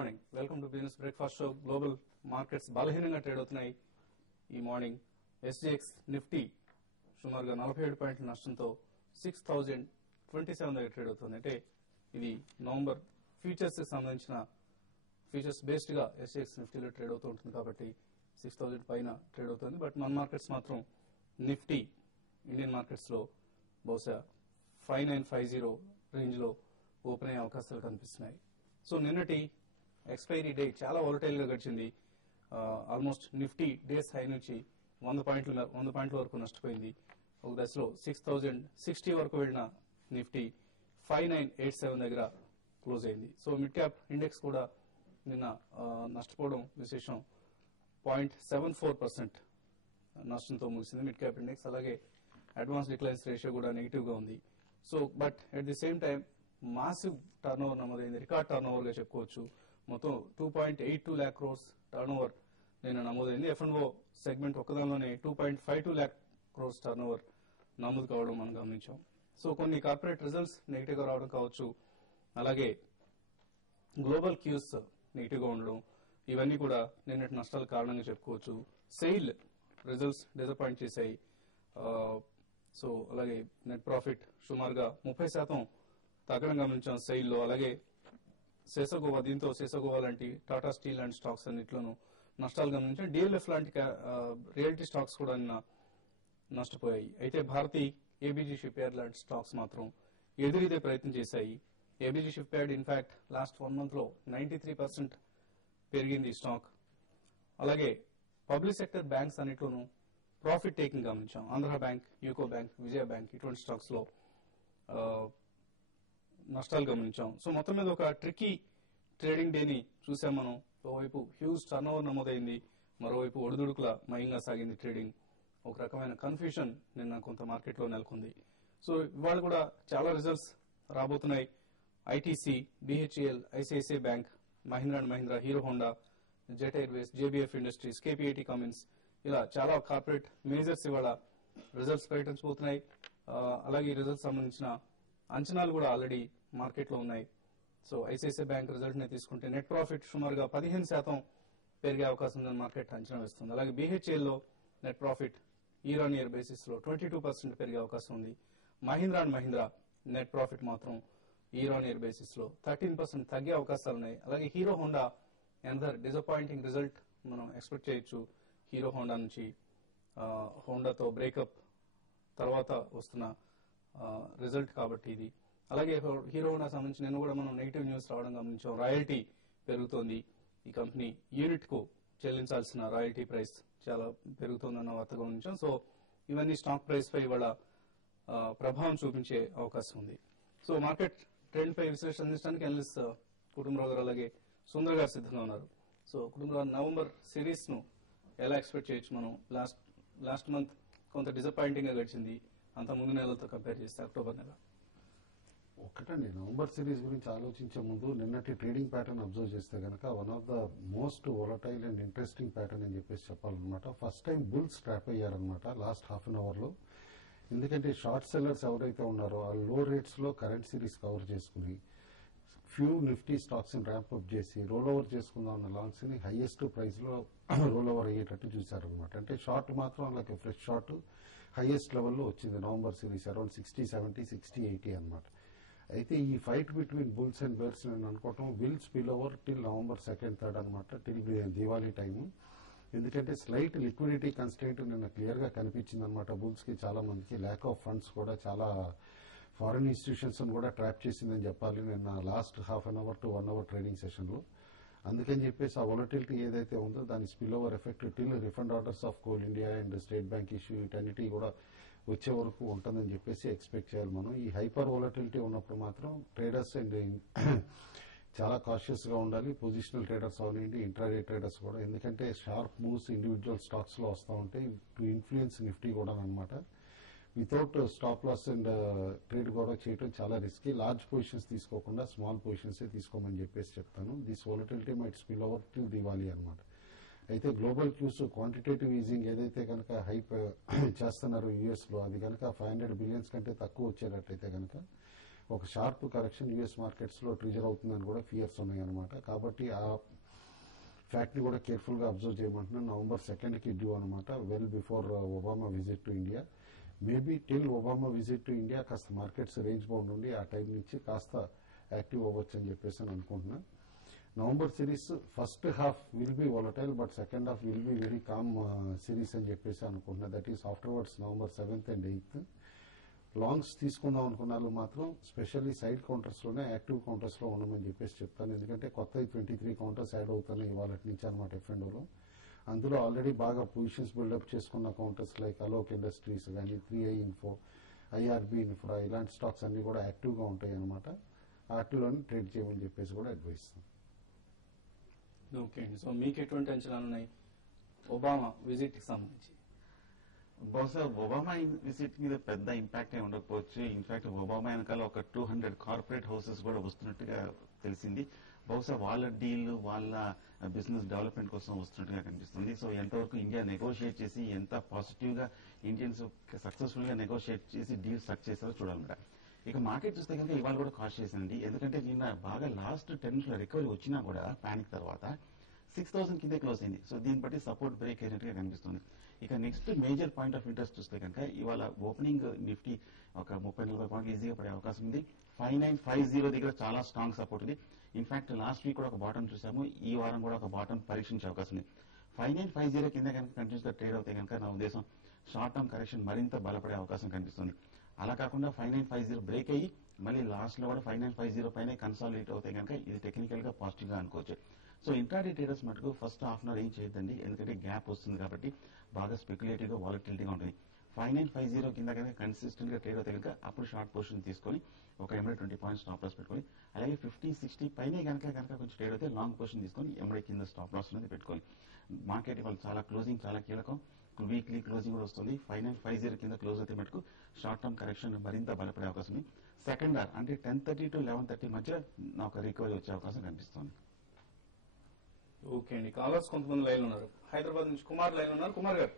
Morning welcome to business breakfast show. Global markets బలహీనంగా trade అవుతున్నాయి. ఈ మార్నింగ్ ఎస్జీఎక్స్ నిఫ్టీ సుమారుగా 47 పాయింట్ల నష్టంతో 6027 దగ్గర ట్రేడ్ అవుతుంది. అంటే ఇది నవంబర్ ఫ్యూచర్స్ కి సంబంధించిన ఫ్యూచర్స్ బేస్డ్ గా ఎస్జీఎక్స్ నిఫ్టీలో ట్రేడ్ అవుతూ ఉంటుంది కాబట్టి 6000 పైన ట్రేడ్ అవుతుంది. బట్ మన మార్కెట్స్ మాత్రం నిఫ్టీ ఇండియన్ మార్కెట్స్ లో బహుశా 5950 రేంజ్ లో ఓపెన్ అయ్యే అవకాశాలు కనిపిస్తున్నాయి. సో నిన్నటి ఎక్స్పైరీ డే చాలా వోలటైల్ గా గడిచింది. ఆల్మోస్ట్ నిఫ్టీ డేస్ హై నుంచి 100 పాయింట్ల వరకు నష్టపోయింది. ఒక దశలో 6060 వరకు వెళ్లిన నిఫ్టీ 5987 దగ్గర క్లోజ్ అయింది. సో మిడ్ క్యాప్ ఇండెక్స్ కూడా నిన్న నష్టపోవడం విశేషం. 0.74% నష్టంతో ముగిసింది మిడ్ క్యాప్ ఇండెక్స్. అలాగే అడ్వాన్స్ డిక్లైన్స్ రేషియో కూడా నెగిటివ్ గా ఉంది. So but at the same time massive turn over నమోదైంది. రికార్డ్ టర్న్ ఓవర్ గా చెప్పుకోవచ్చు. మొత్తం 2.82 lakh crores టర్న్ ఓవర్ నిన్న నమోదైంది. F&O సెగ్మెంట్ ఒక్కదానిలోనే 2.52 lakh crores టర్న్ ఓవర్ నమోదు కావడం మనం గమనించాం. సో కొన్ని కార్పొరేట్ రిజల్ట్స్ నెగిటివ్ గా రావడం కావచ్చు, అలాగే గ్లోబల్ క్యూస్ నెగిటివ్ గా ఉండడం, ఇవన్నీ కూడా నిన్నటి నష్టాల కారణంగా చెప్పుకోవచ్చు. సెయిల్ రిజల్ట్స్ డిసప్పాయింట్ చేశాయి. సో అలాగే నెట్ ప్రాఫిట్ సుమారుగా 30% తగ్గడం గమనించాం సెయిల్ లో. అలాగే దీంతో సెసగోవా లాంటి టాటా స్టీల్ లాంటి స్టాక్స్ అన్నింటిలోనూ నష్టాలు గమనించాం. డిఎల్ఎఫ్ లాంటి రియల్టీ స్టాక్స్ కూడా నిన్న నష్టపోయాయి. అయితే భారతి, ఏబీజీ షిప్ యార్డ్ లాంటి స్టాక్స్ మాత్రం ఎదురీదే ప్రయత్నం చేశాయి. ABG ship yard in fact last 1 month లో 93% పెరిగింది స్టాక్. అలాగే పబ్లిక్ సెక్టర్ బ్యాంక్స్ అన్నింటిలోనూ ప్రాఫిట్ టేకింగ్ గమనించాం. ఆంధ్ర బ్యాంక్, యూకో బ్యాంక్, విజయ బ్యాంక్ ఇటువంటి స్టాక్స్ లో నష్టాలు గమనించాం. సో మొత్తం మీద ఒక ట్రికీ ట్రేడింగ్ డేని చూసాం మనం. ఓవైపు హ్యూజ్ టర్న్ ఓవర్ నమోదైంది, మరోవైపు ఒడిదుడుకుల మయంగా సాగింది ట్రేడింగ్. ఒక రకమైన కన్ఫ్యూషన్ నిన్న కొంత మార్కెట్ లో నెలకొంది. సో ఇవాళ కూడా చాలా రిజల్ట్స్ రాబోతున్నాయి. ITC, BHEL, ICICI bank, Mahindra and Mahindra, hero Honda, jet Airways, JBF industries, KPIT Cummins, ఇలా చాలా కార్పొరేట్ మేజర్స్ ఇవాళ రిజల్ట్స్ ప్రకటించబోతున్నాయి. అలాగే ఈ రిజల్ట్స్ సంబంధించిన అంచనాలు కూడా ఆల్రెడీ మార్కెట్ లో ఉన్నాయి. సో ఐసిఐసిఐ బ్యాంక్ రిజల్ట్ ని తీసుకుంటే నెట్ ప్రాఫిట్ సుమారుగా 15% పెరిగే అవకాశం ఉందని మార్కెట్ అంచనా వేస్తుంది. అలాగే బీహెచ్ఎల్ లో net profit year on year basis లో 22% పెరిగే అవకాశం ఉంది. Mahindra and Mahindra net profit మాత్రం ఇయర్ ఆన్ ఇయర్ బేసిస్ లో 13% తగ్గే అవకాశాలు ఉన్నాయి. అలాగే hero Honda another disappointing result మనం ఎక్స్పెక్ట్ చేయొచ్చు. హీరో హోండా నుంచి హోండాతో బ్రేకప్ తర్వాత వస్తున్న రిజల్ట్ కాబట్టి ఇది. అలాగే హీరో హోండా సంబంధించి నిన్న కూడా మనం నెగిటివ్ న్యూస్ రావడం గమనించాం. రాయల్టీ పెరుగుతోంది. ఈ కంపెనీ యూనిట్ కు చెల్లించాల్సిన రాయల్టీ ప్రైస్ చాలా పెరుగుతోందన్న వార్త గమనించాం. సో ఇవన్నీ స్టాక్ ప్రైస్ పై ఇవాళ ప్రభావం చూపించే అవకాశం ఉంది. సో మార్కెట్ ట్రెండ్ పై విశ్లేషణ అందించడానికి అనలిస్ట్ కుటుంబరావు గారు అలాగే సుందర్ గారు సిద్ధంగా ఉన్నారు. సో కుటుంబరావు, నవంబర్ సిరీస్ ను ఎలా ఎక్స్పెక్ట్ చేయొచ్చు మనం? లాస్ట్ మంత్ కొంత డిసప్పాయింటింగ్ గా గడిచింది అంత ముందు నెలలతో కంపేర్ చేస్తే అక్టోబర్ నెల. ఒకటండి, నవంబర్ సిరీస్ గురించి ఆలోచించే ముందు నిన్నటి ట్రేడింగ్ ప్యాటర్న్ అబ్జర్వ్ చేస్తే కనుక one of the most volatile and interesting pattern అని చెప్పేసి చెప్పాలన్నమాట. ఫస్ట్ టైం బుల్స్ ట్రాప్ అయ్యారనమాట లాస్ట్ హాఫ్ అన్ అవర్ లో. ఎందుకంటే షార్ట్ సెల్లర్స్ ఎవరైతే ఉన్నారో ఆ లో రేట్స్ లో కరెంట్ సిరీస్ కవర్ చేసుకుని ఫ్యూ నిఫ్టీ స్టాక్స్ ని ర్యాంప్ అప్ చేసి రోల్ ఓవర్ చేసుకుందాం అన్న లాంగ్స్ ని హైయెస్ట్ ప్రైస్ లో రోల్ ఓవర్ అయ్యేటట్టు చూశారనమాట. అంటే షార్ట్ మాత్రం అలాగే ఫ్రెష్ షార్ట్ హైయెస్ట్ లెవెల్లో వచ్చింది నవంబర్ సిరీస్, అరౌండ్ 60, 70, 60, 80 అనమాట. అయితే ఈ fight between bulls and bears నేను అనుకోవటం will spill over till November 2nd, 3rd అనమాట, టిల్ దివాళీ టైము. ఎందుకంటే స్లైట్ లిక్విడిటీ కన్స్ట్రెయింట్ నిన్న క్లియర్ గా కనిపించింది అనమాట. బుల్స్ కి చాలా మందికి ల్యాక్ ఆఫ్ ఫండ్స్ కూడా చాలా ఫారిన్ ఇన్స్టిట్యూషన్స్ కూడా ట్రాప్ చేసిందని చెప్పాలి నిన్న last half an hour to 1 hour trading session లో. అందుకని చెప్పేసి ఆ వొలటిలిటీ ఏదైతే ఉందో దాని spill over effect till refund orders of Coal India and State Bank issue వీటన్నిటి కూడా వచ్చే వరకు ఉంటుందని చెప్పేసి ఎక్స్పెక్ట్ చేయాలి మనం. ఈ హైపర్ వొలటిలిటీ ఉన్నప్పుడు మాత్రం ట్రేడర్స్ అండ్ చాలా కాషియస్ గా ఉండాలి. పొజిషనల్ ట్రేడర్స్ అవనండి, ఇంట్రాడే ట్రేడర్స్ కూడా. ఎందుకంటే షార్ప్ మూవ్స్ ఇండివిజువల్ స్టాక్స్ లో వస్తూ ఉంటాయి టు ఇన్ఫ్లుయెన్స్ నిఫ్టీ కూడా అనమాట. Without stop loss and trade కూడా చేయడం చాలా రిస్కీ. లార్జ్ పొజిషన్స్ తీసుకోకుండా స్మాల్ పొజిషన్స్ తీసుకోమని చెప్పేసి చెప్తాను. This volatility might spill over till Diwali అనమాట. అయితే గ్లోబల్ క్యూస్ క్వాంటిటేటివ్ ఈజింగ్ ఏదైతే కనుక హైప్ చేస్తున్నారు యుఎస్ లో, అది కనుక 500 billion కంటే తక్కువ వచ్చేటట్లయితే కనుక ఒక షార్ప్ కరెక్షన్ యూఎస్ మార్కెట్స్ లో ట్రిజర్ అవుతుందని కూడా ఫియర్స్ ఉన్నాయన్నమాట. కాబట్టి ఆ ఫ్యాక్ట్ ని కూడా కేర్ఫుల్ గా అబ్జర్వ్ చేయమంటున్నాను. November 2nd కి డ్యూ అనమాట, well before Obama visit to India. Maybe till Obama visit to India కాస్త మార్కెట్స్ రేంజ్ బౌండ్ ఉండి ఆ టైం నుంచి కాస్త యాక్టివ్ అవ్వచ్చు అని చెప్పేసి అనుకుంటున్నా. November series first half will be volatile but second half will be very calm series అని చెప్పేసి అనుకుంటున్నా. That is afterwards November 7th and 8th. Longs తీసుకుందాం అనుకున్న వాళ్ళు మాత్రం స్పెషల్లీ సైడ్ కౌంటర్స్ లోనే యాక్టివ్ కౌంటర్స్ లో ఉండమని చెప్పేసి చెప్తాను. ఎందుకంటే కొత్త 23 కౌంటర్స్ యాడ్ అవుతున్నాయి ఇవాళ నుంచి అనమాట ఎఫ్ఎండోలో. అందులో ఆల్రెడీ బాగా పొజిషన్స్ బిల్డప్ చేసుకున్న కౌంటర్స్ లైక్ అలోక్ ఇండస్ట్రీస్ కానీ 3i ఇన్ఫో, ఐఆర్బి ఇన్ఫ్రా ఇలాంటి స్టాక్స్ అన్ని కూడా యాక్టివ్ గా ఉంటాయి అనమాట. వాటిలోనే ట్రేడ్ చేయమని చెప్పేసి కూడా అడ్వైస్. ఓకే అండి. సో మీకు ఎటువంటి అంచనాలు ఉన్నాయి ఒబామా విజిట్ కి సంబంధించి? బహుశా ఒబామా విజిట్ మీద పెద్ద ఇంపాక్ట్ ఏమి ఉండకపోవచ్చు. ఇన్ఫాక్ట్ ఒబామా వెనకాల ఒక 200 కార్పొరేట్ హౌసెస్ కూడా వస్తున్నట్టుగా తెలిసింది. బహుశా వాళ్ళ డీల్, వాళ్ళ బిజినెస్ డెవలప్మెంట్ కోసం వస్తున్నట్టుగా కనిపిస్తుంది. సో ఎంతవరకు ఇండియా నెగోషియేట్ చేసి ఎంత పాజిటివ్ గా ఇండియన్స్ సక్సెస్ఫుల్ గా నెగోషియేట్ చేసి డీల్ స్ట్రక్ చేశారో చూడాలన్నమాట. ఇక మార్కెట్ చూస్తే కనుక ఇవాళ కూడా కాషియస్ అండి. ఎందుకంటే నిన్న బాగా లాస్ట్ 10 నిమిషాల రికవరీ వచ్చినా కూడా పానిక్ తర్వాత 6000 కిందే క్లోజ్ అయింది. సో దీన్ని బట్టి సపోర్ట్ బ్రేక్ అయినట్టుగా కనిపిస్తుంది. ఇక next major point of interest చూస్తే కనుక ఇవాళ ఓపెనింగ్ నిఫ్టీ ఒక 30-40 పాయింట్లు ఈజీగా పడే అవకాశం ఉంది. 5950 దగ్గర చాలా స్ట్రాంగ్ సపోర్ట్ ఉంది. ఇన్ఫాక్ట్ లాస్ట్ వీక్ కూడా ఒక బాటం చూసాము, ఈ వారం కూడా ఒక బాటం పరీక్షించే అవకాశం ఉంది. 5950 కింద కనుక కంటిన్యూస్ గా ట్రేడ్ అవుతాయి కనుక నా ఉద్దేశం షార్ట్ టర్మ్ కరెక్షన్ మరింత బలపడే అవకాశం కనిపిస్తుంది. అలా కాకుండా 5950 బ్రేక్ అయ్యి మళ్ళీ లాస్ట్ లో కూడా 5950 పైన కన్సాలిడేట్ అవుతాయి కనుక ఇది టెక్నికల్ గా పాజిటివ్ గా అనుకోవచ్చు. సో ఇంట్రాడే ట్రేడర్స్ మటుకు ఫస్ట్ హాఫ్ అన్ అవర్ ఏం చేయొద్దండి, ఎందుకంటే గ్యాప్ వస్తుంది కాబట్టి బాగా స్పెక్యులేటివ్ గా వాలటిలిటీగా ఉంటుంది. 5950 కింద కనుక కన్సిస్టెంట్ గా ట్రేడ్ అవుతాయి కనుక అప్పుడు షార్ట్ పొజిషన్ తీసుకొని ఒక 20 పాయింట్స్ స్టాప్ లాస్ పెట్టుకొని, అలాగే 50-60 పైన కనుక కొంచెం ట్రేడ్ అయితే లాంగ్ పొజిషన్ తీసుకొని ఎంబడే కింద స్టాప్ లాస్ అనేది పెట్టుకోవాలి. మార్కెట్ ఇవాళ చాలా క్లోజింగ్ చాలా కీలకం. వీక్లీ క్లోజింగ్ కూడా వస్తుంది. 5950 కింద క్లోజ్ అయితే మటుకు షార్ట్ టర్మ్ కరెక్షన్ మరింత బలపడే అవకాశం ఉంది. సెకండ్ హార్ అంటే 10:30 to 11:30 మధ్య నాకు రికవరీ వచ్చే అవకాశం కనిపిస్తుంది. ఓకే అండి. కాలర్స్ కొంతమంది లైన్ ఉన్నారు. హైదరాబాద్ నుంచి కుమార్ లైన్ ఉన్నారు. కుమార్ గారు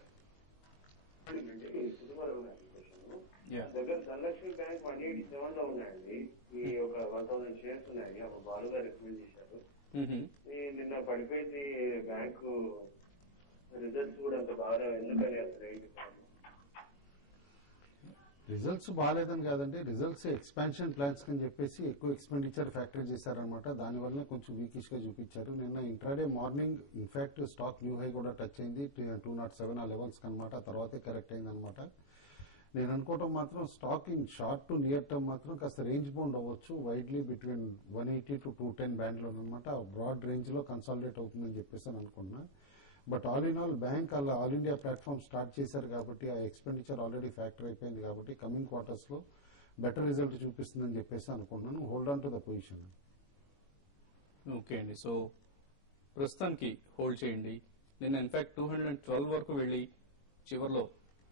దగ్గర ధనలక్ష్మి బ్యాంక్ 187 లో ఉన్నాయండి. ఈ ఒక 1000 షేర్స్ ఉన్నాయి. ఒక బాలు గారు రికమెండ్ చేశారు. నిన్న పడిపోయింది బ్యాంకు. రిజల్ట్స్ కూడా అంత బాగా ఎందుకని రిజల్ట్స్ బాగాలేదని కాదండి, రిజల్ట్స్ ఎక్స్పాన్షన్ ప్లాన్స్ అని చెప్పేసి ఎక్కువ ఎక్స్పెండిచర్ ఫ్యాక్టర్ చేశారనమాట. దానివల్ల కొంచెం వీకిష్ గా చూపించారు. నిన్న intraday morning in fact stock new high కూడా టచ్ అయింది 207 ఆ లెవెల్స్ కనమాట. తర్వాతే కరెక్ట్ అయింది అనమాట. నేను అనుకోవటం మాత్రం stock in short to near term మాత్రం కాస్త రేంజ్ బౌండ్ అవ్వచ్చు. వైడ్లీ బిట్వీన్ 180 to 210 బ్యాండ్ లో అనమాట. బ్రాడ్ రేంజ్ లో కన్సాలిడేట్ అవుతుందని చెప్పేసి అనుకున్నా. But all in all bank అలా ఆల్ ఇండియా ప్లాట్ఫామ్ స్టార్ట్ చేశారు కాబట్టి ఆ ఎక్స్పెండిచర్ ఆల్రెడీ ఫ్యాక్టర్ అయిపోయింది కాబట్టి కమింగ్ క్వార్టర్స్ లో బెటర్ రిజల్ట్ చూపిస్తుందని చెప్పేసి అనుకుంటున్నాను. Hold on to the position. Okay అండి. సో ప్రస్తుతానికి హోల్డ్ చేయండి. నిన్న ఇన్ఫాక్ట్ 212 వరకు వెళ్లి చివరిలో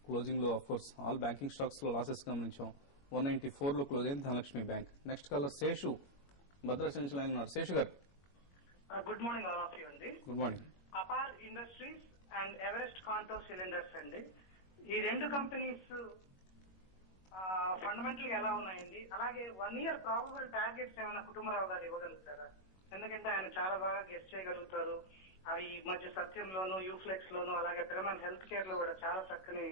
క్లోజింగ్ లో of course all banking stocks లో లాసెస్ గమనించాం. 194 లో క్లోజ్ అయింది Dhanlaxmi bank. Next caller Seshu భద్రాచంచ్ లైన్ ఉన్నారు. శేషు గారు good morning all of you అండి. Good morning. Apar industries and Everest Kanto cylinders అండి, ఈ రెండు కంపెనీస్ ఫండమెంటల్ ఎలా ఉన్నాయండి? అలాగే 1 year ప్రాబబుల్ టార్గెట్స్ ఏమైనా కుటుంబరావు గారు ఇవ్వగలుగుతారా? ఎందుకంటే ఆయన చాలా బాగా గెస్ట్ చేయగలుగుతారు. అవి ఈ మధ్య సత్యంలోను, యూఫ్లెక్స్ లోను, అలాగే పిరమల్ హెల్త్ కేర్ లో కూడా చాలా చక్కని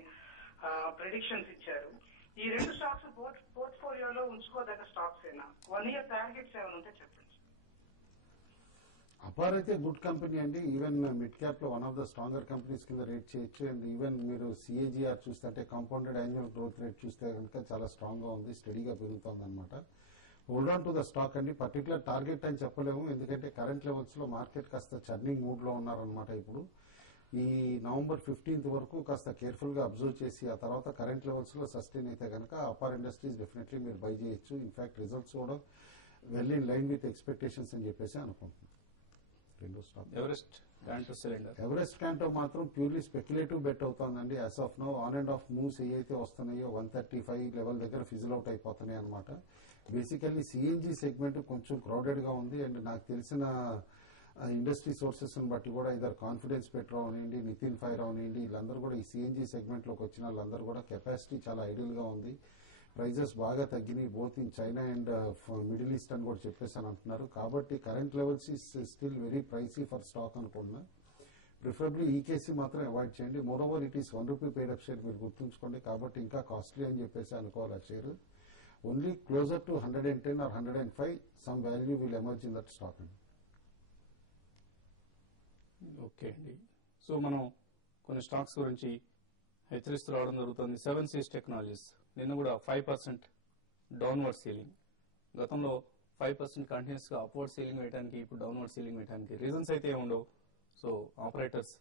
ప్రెడిక్షన్స్ ఇచ్చారు. ఈ రెండు స్టాక్స్ పోర్ట్ఫోలియోలో ఉంచుకోదగ్గ స్టాక్స్ అయినా 1 year టార్గెట్స్ ఏమైనా ఉంటే చెప్పండి. అపార్ అయితే గుడ్ కంపెనీ అండి. ఈవెన్ మిడ్ క్యాప్ లో one of the stronger companies కింద రేట్ చేయొచ్చు. అండ్ ఈవెన్ మీరు సిఏజిఆర్ చూస్తే అంటే కాంపౌండెడ్ యాన్యువల్ గ్రోత్ రేట్ చూస్తే కనుక చాలా స్ట్రాంగ్ గా ఉంది, స్టడీగా పెరుగుతుంది అనమాట. Hold on to the stock అండి. పర్టికులర్ టార్గెట్ అని చెప్పలేము, ఎందుకంటే కరెంట్ లెవెల్స్ లో మార్కెట్ కాస్త చర్నింగ్ మూడ్ లో ఉన్నారనమాట. ఇప్పుడు ఈ November 15th వరకు కాస్త కేర్ఫుల్ గా అబ్జర్వ్ చేసి ఆ తర్వాత కరెంట్ లెవెల్స్ లో సస్టైన్ అయితే కనుక అపార్ ఇండస్ట్రీస్ డెఫినెట్లీ మీరు బై చేయొచ్చు. ఇన్ఫాక్ట్ రిజల్ట్స్ కూడా well in line with expectations అని చెప్పేసి అనుకుంటున్నాను. రెండో స్టాక్ ఎవరెస్ట్ క్యాంటో సిలిండర్. ఎవరెస్ట్ క్యాంటో మాత్రం ప్యూర్లీ స్పెక్యులేటివ్ బెట్ అవుతుందండి. As of now on and off moves ఏవైతే వస్తున్నాయో 135 లెవెల్ దగ్గర ఫిజిల్ అవుట్ అయిపోతున్నాయి అనమాట. బేసికల్లీ సిఎన్జి సెగ్మెంట్ కొంచెం క్రౌడెడ్ గా ఉంది. అండ్ నాకు తెలిసిన ఇండస్ట్రీ సోర్సెస్ బట్టి కూడా ఇద్దరు కాన్ఫిడెన్స్ పెట్రో అవనివ్వండి, నితిన్ ఫైర్ అవనివ్వండి, వీళ్ళందరూ కూడా ఈ సిఎన్జి సెగ్మెంట్ లోకి వచ్చిన వాళ్ళందరూ కూడా కెపాసిటీ చాలా ఐడియల్ గా ఉంది. ప్రైజెస్ బాగా తగ్గినాయి both in China and middle east అని కూడా చెప్పేసి అని అంటున్నారు. కాబట్టి current levels is still very pricey for stock అనుకుంటున్నా. ప్రిఫరబ్లీ ఈకేసీ మాత్రం అవాయిడ్ చేయండి. More over it is ₹1 paid up share మీరు గుర్తుంచుకోండి. కాబట్టి ఇంకా కాస్ట్లీ అని చెప్పేసి అనుకోవాలి ఆ share. Only closer to 110 or 105 some value will emerge in that stock అండి. ఓకే అండి. సో మనం కొన్ని స్టాక్స్ గురించి హెచ్చరిస్తూ రావడం జరుగుతుంది. 7Cs టెక్నాలజీస్ నిన్న కూడా 5% డౌన్వర్డ్ సీలింగ్. గతంలో 5% కంటిన్యూస్ గా అప్వర్డ్ సీలింగ్ వేయడానికి, ఇప్పుడు డౌన్వర్డ్ సీలింగ్ వేయడానికి రీజన్స్ అయితే ఉండవు. సో ఆపరేటర్స్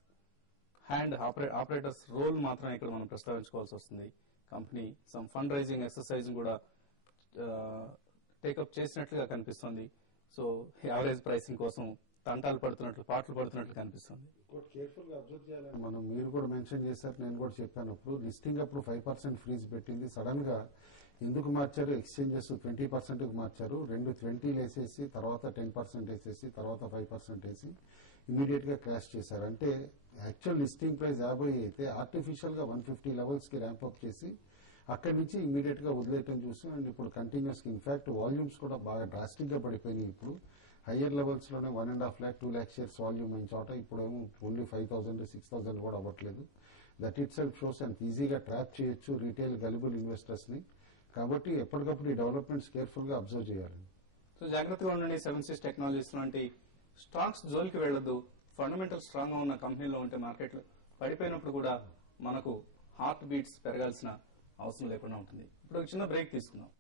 రోల్ మాత్రం ఇక్కడ మనం ప్రస్తావించుకోవాల్సి వస్తుంది. Company some fund raising exercise కూడా టేకప్ చేసినట్లుగా కనిపిస్తుంది. సో యావరేజ్ ప్రైసింగ్ కోసం తంటాలు పడుతున్నట్లు, పాటలు పడుతున్నట్లు కనిపిస్తుంది. కేర్ఫుల్ గా అబ్జర్వ్ చేయాలని మనం మీరు కూడా మెన్షన్ చేశారు, నేను కూడా చెప్పాను. అప్పుడు లిస్టింగ్ అప్పుడు 5% ఫ్రీజ్ పెట్టింది. సడన్ గా ఎందుకు మార్చారు? ఎక్స్చేంజెస్ 20% మార్చారు. 20 వేసేసి తర్వాత 10% వేసేసి తర్వాత 5% వేసి ఇమీడియట్ గా క్రాష్ చేశారు. అంటే యాక్చువల్ లిస్టింగ్ ప్రైస్ 50 అయితే ఆర్టిఫిషియల్ గా 150 లెవెల్స్ కి ర్యాంప్ అప్ చేసి అక్కడి నుంచి ఇమీడియట్ గా వదిలేయటం చూస్తాం. అండ్ ఇప్పుడు కంటిన్యూస్ ఇన్ఫాక్ట్ వాల్యూమ్స్ కూడా బాగా డ్రాస్టిక్ గా పడిపోయినాయి. ఇప్పుడు హయ్యర్ లెవెల్స్ లోనే 1.5 lakh 2 lakh షేర్స్ వాల్యూమ్ అయిన చోట ఇప్పుడేమో ఓన్లీ 5,000 6,000 కూడా అవ్వట్లేదు. దట్ ఇట్ సెల్ఫ్ షోస్ అంత ఈజీగా ట్రాప్ చేయొచ్చు రీటైల్ గల్బుల్ ఇన్వెస్టర్స్ ని. కాబట్టి ఎప్పటికప్పుడు ఈ డెవలప్మెంట్స్ కేర్ఫుల్ గా అబ్జర్వ్ చేయాలి. సో జాగ్రత్తగా ఉండండి. 7Cs టెక్నాలజీస్ లాంటి స్టాక్స్ జోలికి వెళ్లొద్దు. ఫండమెంటల్ స్ట్రాంగ్ గా ఉన్న కంపెనీలో ఉంటే మార్కెట్లు పడిపోయినప్పుడు కూడా మనకు హార్ట్ బీట్స్ పెరగాల్సిన అవసరం లేకుండా ఉంటుంది. ఇప్పుడు ఒక చిన్న బ్రేక్ తీసుకుందాం.